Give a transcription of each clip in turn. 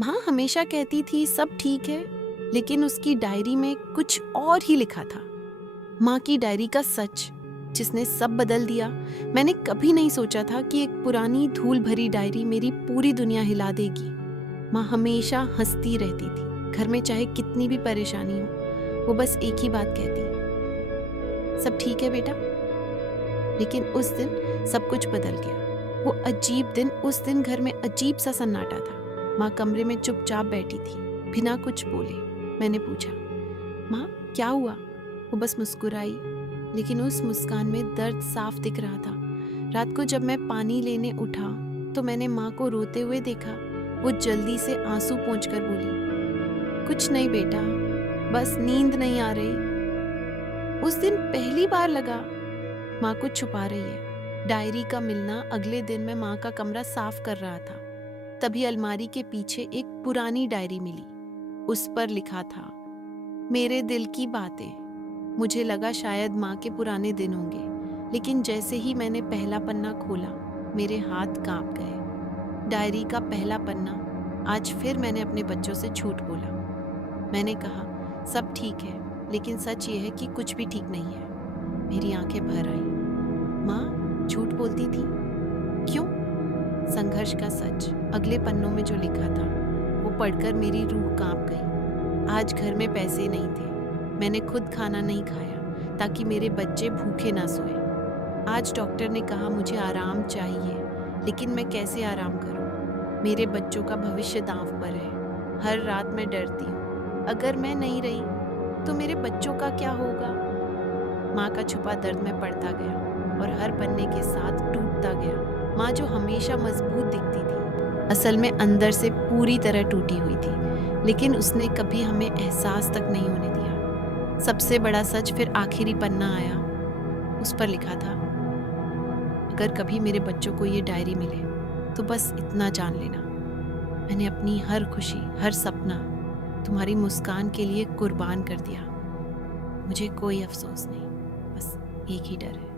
माँ हमेशा कहती थी सब ठीक है, लेकिन उसकी डायरी में कुछ और ही लिखा था। माँ की डायरी का सच, जिसने सब बदल दिया। मैंने कभी नहीं सोचा था कि एक पुरानी धूल भरी डायरी मेरी पूरी दुनिया हिला देगी। माँ हमेशा हंसती रहती थी, घर में चाहे कितनी भी परेशानी हो। वो बस एक ही बात कहती, सब ठीक है बेटा। लेकिन उस दिन सब कुछ बदल गया। वो अजीब दिन, उस दिन घर में अजीब सा सन्नाटा था। माँ कमरे में चुपचाप बैठी थी, बिना कुछ बोले। मैंने पूछा, माँ क्या हुआ? वो बस मुस्कुराई, लेकिन उस मुस्कान में दर्द साफ दिख रहा था। रात को जब मैं पानी लेने उठा तो मैंने माँ को रोते हुए देखा। वो जल्दी से आंसू पोंछकर बोली, कुछ नहीं बेटा, बस नींद नहीं आ रही। उस दिन पहली बार लगा माँ कुछ छुपा रही है। डायरी का मिलना अगले दिन मैं माँ का कमरा साफ कर रहा था। तभी अलमारी के पीछे एक पुरानी डायरी मिली। उस पर लिखा था, मेरे दिल की बातें। मुझे लगा शायद माँ के पुराने दिन होंगे, लेकिन जैसे ही मैंने पहला पन्ना खोला, मेरे हाथ कांप गए। डायरी का पहला पन्ना। आज फिर मैंने अपने बच्चों से झूठ बोला। मैंने कहा, सब ठीक है, लेकिन सच ये है कि कुछ भी ठीक नहीं है। मेरी आंखें भर आई। माँ झूठ बोलती थी? क्यों? संघर्ष का सच अगले पन्नों में जो लिखा था, वो पढ़कर मेरी रूह कांप गई। आज घर में पैसे नहीं थे। मैंने खुद खाना नहीं खाया ताकि मेरे बच्चे भूखे ना सोए। आज डॉक्टर ने कहा मुझे आराम चाहिए, लेकिन मैं कैसे आराम करूं? मेरे बच्चों का भविष्य दांव पर है। हर रात मैं डरती हूँ, अगर मैं नहीं रही तो मेरे बच्चों का क्या होगा? माँ का छुपा दर्द में पड़ता गया और हर पन्ने के साथ टूटता गया। माँ जो हमेशा मजबूत दिखती थी, असल में अंदर से पूरी तरह टूटी हुई थी। लेकिन उसने कभी हमें एहसास तक नहीं होने दिया। सबसे बड़ा सच फिर आखिरी पन्ना आया। उस पर लिखा था, अगर कभी मेरे बच्चों को ये डायरी मिले तो बस इतना जान लेना, मैंने अपनी हर खुशी, हर सपना तुम्हारी मुस्कान के लिए कुर्बान कर दिया। मुझे कोई अफसोस नहीं, बस एक ही डर है,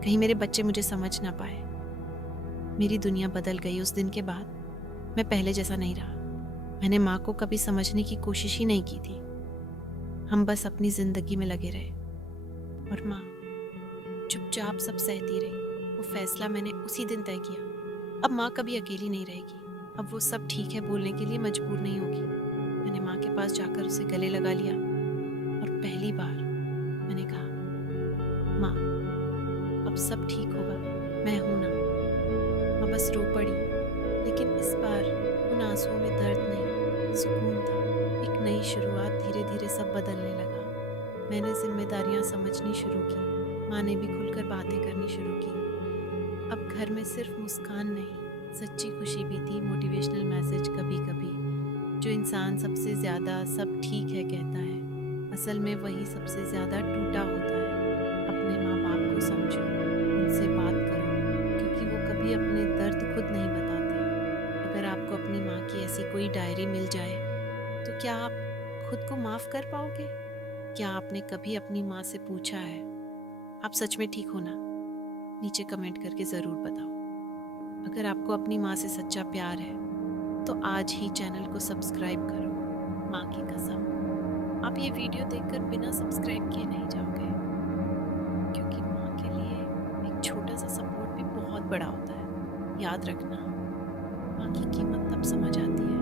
कहीं मेरे बच्चे मुझे समझ ना पाए। मेरी दुनिया बदल गई उस दिन के बाद। मैं पहले जैसा नहीं रहा। मैंने माँ को कभी समझने की कोशिश ही नहीं की थी। हम बस अपनी जिंदगी में लगे रहे और माँ चुपचाप सब सहती रही। वो फैसला मैंने उसी दिन तय किया। अब माँ कभी अकेली नहीं रहेगी। अब वो सब ठीक है बोलने के लिए मजबूर नहीं होगी। मैंने माँ के पास जाकर उसे गले लगा लिया और पहली बार मैंने कहा, माँ अब सब ठीक होगा, मैं हूं ना। माँ बस रो पड़ी, लेकिन इस बार उन आंसुओं में दर्द नहीं, सुकून था। एक नई शुरुआत। धीरे धीरे सब बदलने लगा। मैंने जिम्मेदारियां समझनी शुरू की। माँ ने भी खुलकर बातें करनी शुरू की। अब घर में सिर्फ मुस्कान नहीं, सच्ची खुशी भी थी। मोटिवेशनल मैसेज कभी कभी, जो इंसान सबसे ज़्यादा सब ठीक है कहता है, असल में वही सबसे ज़्यादा टूटा होता है। अपने माँ बाप को समझो, उनसे बात करो, क्योंकि वो कभी अपने दर्द खुद नहीं बताते। अगर आपको अपनी माँ की ऐसी कोई डायरी मिल जाए तो क्या आप खुद को माफ़ कर पाओगे? क्या आपने कभी अपनी माँ से पूछा है, आप सच में ठीक हो ना? नीचे कमेंट करके ज़रूर बताओ। अगर आपको अपनी माँ से सच्चा प्यार है तो आज ही चैनल को सब्सक्राइब करो। माँ की कसम, आप ये वीडियो देखकर बिना सब्सक्राइब किए नहीं जाओगे, क्योंकि माँ के लिए एक छोटा सा सपोर्ट भी बहुत बड़ा होता है। याद रखना, माँ की कीमत तब समझ आती है